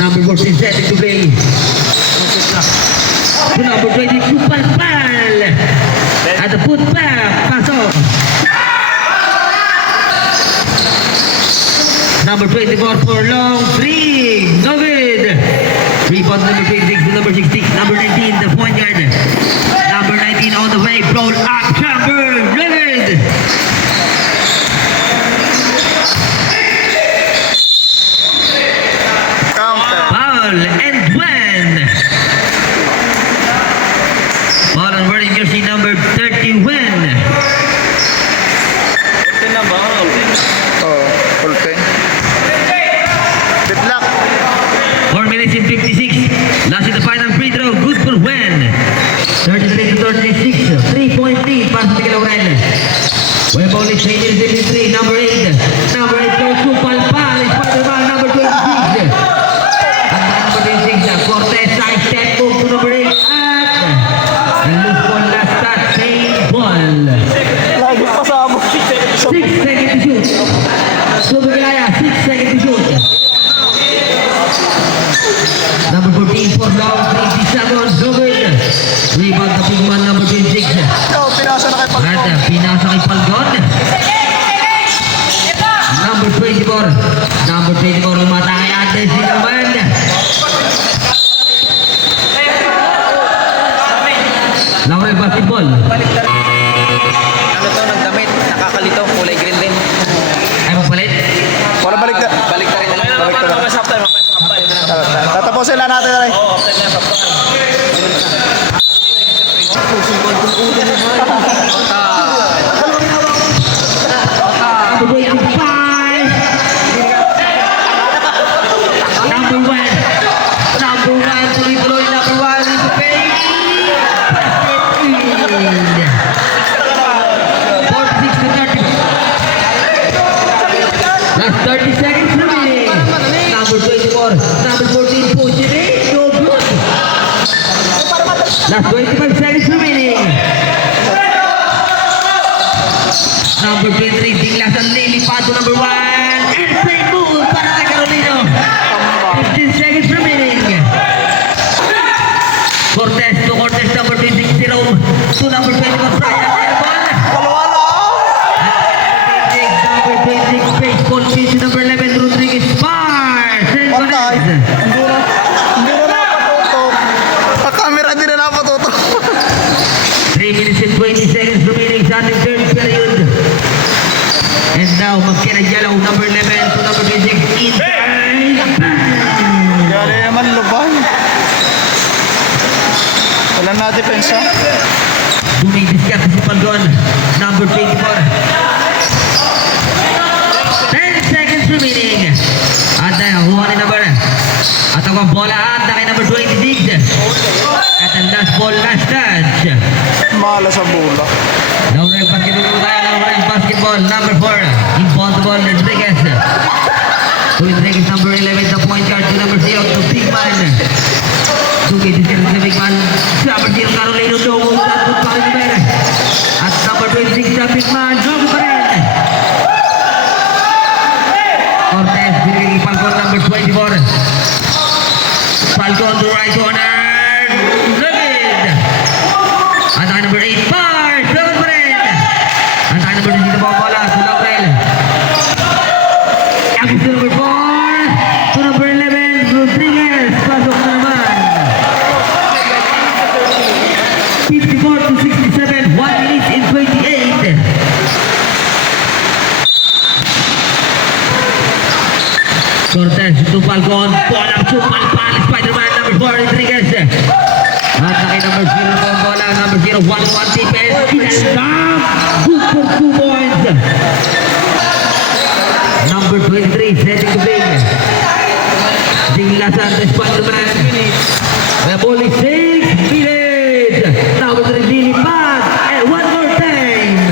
Number 14 setting to play. To number 22, Palpal. At the put back, pasok. Number 24 for long, 3, no good. Rebound number 26 to number 16. Number 19, the point guard. Number 19 on the way, roll up, jumper, no good. Foul and one. Ball on wearing jersey number 31. Oh, full 10. Good luck. 4 minutes and 56. Last in the final free throw. Good for when. 33 to 36. 3-point lead. Pass to Kilauren. Web only 3 minutes and 53. Number 8. Number 8 goes to Palpal. Spider-Man number 26. At number 26, Cortez side step move to number 8. And loose ball last touch. Same ball. Lagi pasabog. 6 seconds to shoot. Subigaya, 6 seconds to shoot. Number 14 for long, 30 seconds, no good. Rebound the big man, number 26. Ikaw, pinasa na kay Pagod. At pinasa kay Palgon. Number 24. Number 24, umatake ate si naman. Laurel basketball. Ano to, nagdamit, nakakalito, kulay green din. Ay, magpalit. Wala balik na. Balik na rin na lang. Balik na. Mamaya sa halftime, mamaya sa halftime. Tatapusin lang natin na rin. Oo, halftime na, halftime. Number 25. Number 1. Number 1. Tuloy-tuloy. Number 1 is the pay. 46 to 30. Last 30 seconds remaining. Number 24. Number 14. Push it in. No good. Last 25 seconds remaining. Number 23, tinglasan lilipad to number 1. And play move para kay Carolino. 15 seconds remaining. Cortez to Cortez, number 26, Jerome to number 21, Brian. Number 26, baseball pitch, number 11, Rodriguez. Far! Patay. Hindi na napatutok. Ang camera hindi na napatutok. 3 minutes and 20 seconds remaining sa ating third period. And now, magkina-yellow, number 11 to number 26, inside. Gari naman lubay. Wala na depensa. Dumidiscard si Palgon, number 24. 10 seconds remaining. At nakuha ni number. At ang bola at kay number 26. At ang last ball, last touch. Mahala sa bola. Laurel basketball tayo, Laurel basketball, number 4. Impossible, Rodriguez. Rodriguez, number 11, the point guard to number 0, to big man. Dumidiscard si big man. Number 0, Carolino, Domo, at pa rin naman. At number 26, the big man, Domo pa rin. Cortez, binigay kay Falcon, number 24. Falcon to right corner. Good. At ang number 8, Bart. Doon pa rin. At ang number 6 na bola sa Laurel. Ang to number 4. To number 11, Rodriguez. Pasok na naman. 54 to 67. 1 minute and 28. Cortez to Falcon. Bola to Palpal. Spider-Man number 4, Rodriguez. At kay number 0 po ang bola. Number 0, 1-1 defense. Kinaldam. Good for 2 points. Number 23, setting to big. Tinglasan to Spider-Man. The ball is 6 minutes. Number 3, lilipad. And one more time.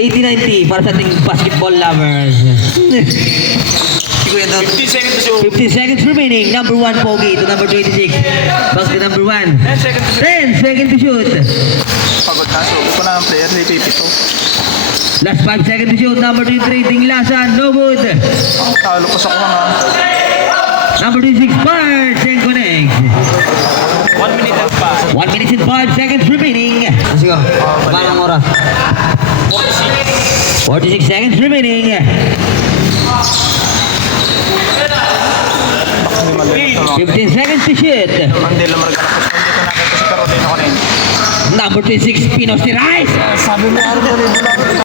80-90 para sa ating basketball lovers. Siguro yan daw. 15 seconds to shoot. 15 seconds remaining. Number 1, Pogi to number 26. Back to number 1. 10 seconds to shoot. 10 seconds to shoot. Pagod na. So, ko na ang player ni Pipito. Last 5 seconds to shoot. Number 23, Tinglasan, no good. Talo ko sa kuha. Number 26, Parts and connects. 1 minute and pa. 1 minute and 5 seconds remaining. Sige, paano ang oras? 46 seconds remaining. Hindi mali. 15 seconds to shoot. Hindi lang marga na po. Hindi ko nakita si Carolina ko na yun. Number 26, Pinos Tirais. Sabi mo, ano